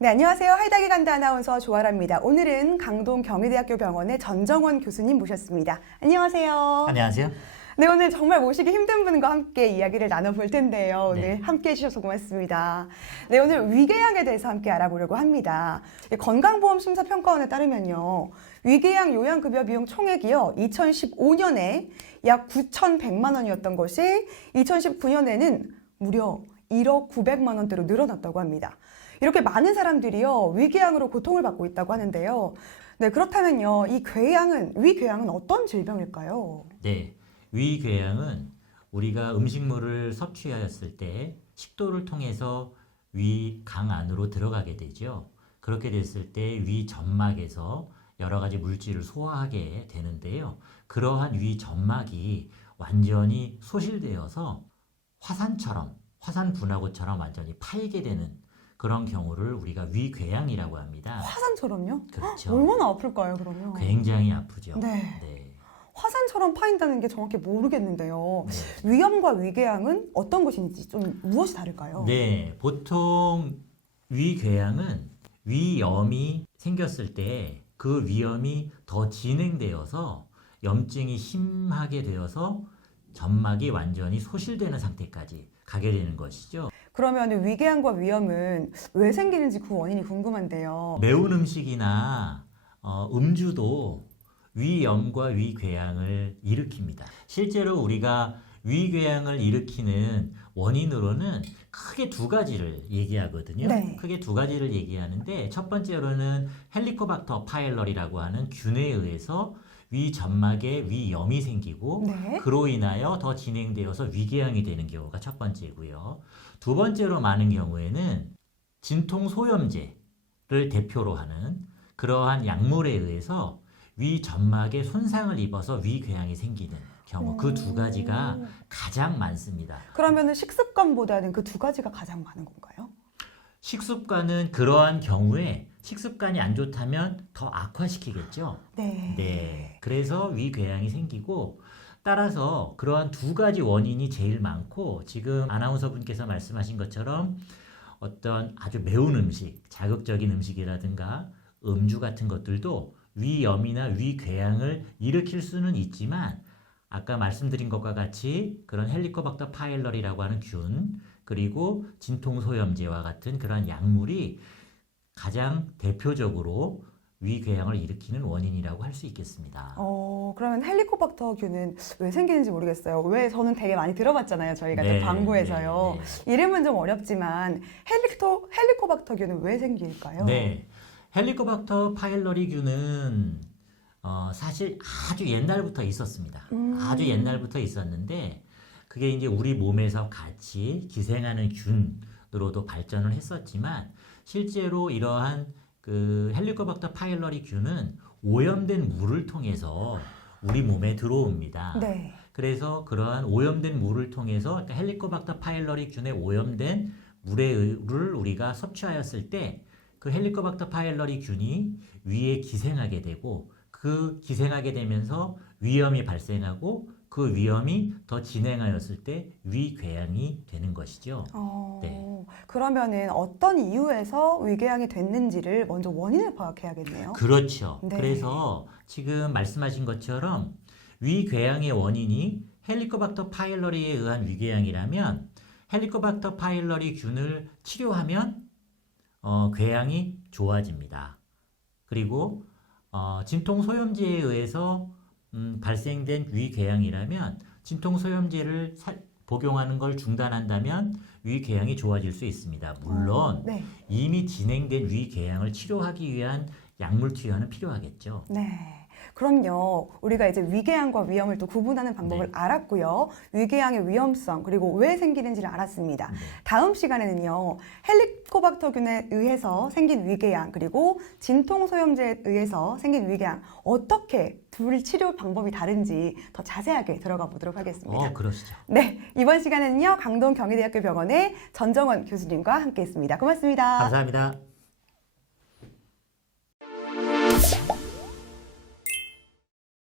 네, 안녕하세요. 하이닥이 간다 아나운서 조아라입니다. 오늘은 강동 경희대학교 병원의 전정원 교수님 모셨습니다. 안녕하세요. 안녕하세요. 네, 오늘 정말 모시기 힘든 분과 함께 이야기를 나눠볼 텐데요. 오늘 네. 함께 해주셔서 고맙습니다. 네, 오늘 위궤양에 대해서 함께 알아보려고 합니다. 건강보험심사평가원에 따르면요. 위궤양 요양급여 비용 총액이요. 2015년에 약 9,100만 원이었던 것이 2019년에는 무려 1억 900만 원대로 늘어났다고 합니다. 이렇게 많은 사람들이요, 위궤양으로 고통을 받고 있다고 하는데요. 네, 그렇다면요, 위궤양은 어떤 질병일까요? 네, 위궤양은 우리가 음식물을 섭취하였을 때 식도를 통해서 위강 안으로 들어가게 되죠. 그렇게 됐을 때 위점막에서 여러 가지 물질을 소화하게 되는데요. 그러한 위점막이 완전히 소실되어서 화산 분화구처럼 완전히 파이게 되는 그런 경우를 우리가 위궤양이라고 합니다. 화산처럼요? 그렇죠. 얼마나 아플까요, 그러면? 굉장히 아프죠. 네. 네. 화산처럼 파인다는 게 정확히 모르겠는데요. 네. 위염과 위궤양은 어떤 것인지 좀 무엇이 다를까요? 네, 보통 위궤양은 위염이 생겼을 때 그 위염이 더 진행되어서 염증이 심하게 되어서 점막이 완전히 소실되는 상태까지 가게 되는 것이죠. 그러면 위궤양과 위염은 왜 생기는지 그 원인이 궁금한데요. 매운 음식이나 음주도 위염과 위궤양을 일으킵니다. 실제로 우리가 위궤양을 일으키는 원인으로는 크게 두 가지를 얘기하거든요. 네. 크게 두 가지를 얘기하는데 첫 번째로는 헬리코박터 파일러리라고 하는 균에 의해서 위점막에 위염이 생기고 네. 그로 인하여 더 진행되어서 위궤양이 되는 경우가 첫 번째고요. 두 번째로 많은 경우에는 진통소염제를 대표로 하는 그러한 약물에 의해서 위점막에 손상을 입어서 위궤양이 생기는 경우 그 두 가지가 가장 많습니다. 그러면 식습관보다는 그 두 가지가 가장 많은 건가요? 식습관은 그러한 경우에 식습관이 안 좋다면 더 악화시키겠죠. 네. 네. 그래서 위궤양이 생기고 따라서 그러한 두 가지 원인이 제일 많고 지금 아나운서 분께서 말씀하신 것처럼 어떤 아주 매운 음식, 자극적인 음식이라든가 음주 같은 것들도 위염이나 위궤양을 일으킬 수는 있지만 아까 말씀드린 것과 같이 그런 헬리코박터 파일러리라고 하는 균 그리고 진통소염제와 같은 그런 약물이 가장 대표적으로 위궤양을 일으키는 원인이라고 할 수 있겠습니다. 그러면 헬리코박터균은 왜 생기는지 모르겠어요. 왜 저는 되게 많이 들어봤잖아요. 저희가 네, 광고에서요. 네, 이름은 좀 어렵지만 헬리코박터균은 왜 생길까요? 네. 헬리코박터 파일러리균은 사실 아주 옛날부터 있었습니다. 아주 옛날부터 있었는데 그게 이제 우리 몸에서 같이 기생하는 균으로도 발전을 했었지만 실제로 이러한 그 헬리코박터 파일러리 균은 오염된 물을 통해서 우리 몸에 들어옵니다. 네. 그래서 그러한 오염된 물을 통해서 그러니까 헬리코박터 파일러리 균의 오염된 물을 우리가 섭취하였을 때 그 헬리코박터 파일러리 균이 위에 기생하게 되고 그 기생하게 되면서 위염이 발생하고 그 위염이 더 진행하였을 때 위궤양이 되는 것이죠. 네. 그러면은 어떤 이유에서 위궤양이 됐는지를 먼저 원인을 파악해야겠네요. 그렇죠. 네. 그래서 지금 말씀하신 것처럼 위궤양의 원인이 헬리코박터 파일러리에 의한 위궤양이라면 헬리코박터 파일러리 균을 치료하면 궤양이 좋아집니다. 그리고 진통소염제에 의해서 발생된 위궤양이라면 진통소염제를 복용하는 걸 중단한다면 위궤양이 좋아질 수 있습니다. 물론 네. 이미 진행된 위궤양을 치료하기 위한 약물 투여는 필요하겠죠. 네. 그럼요. 우리가 이제 위궤양과 위염을 또 구분하는 방법을 네. 알았고요. 위궤양의 위험성 그리고 왜 생기는지를 알았습니다. 네. 다음 시간에는요. 헬리코박터균에 의해서 생긴 위궤양 그리고 진통소염제에 의해서 생긴 위궤양 어떻게 둘 치료 방법이 다른지 더 자세하게 들어가 보도록 하겠습니다. 그러시죠. 네, 이번 시간에는요. 강동 경희대학교 병원의 전정원 교수님과 함께했습니다. 고맙습니다. 감사합니다.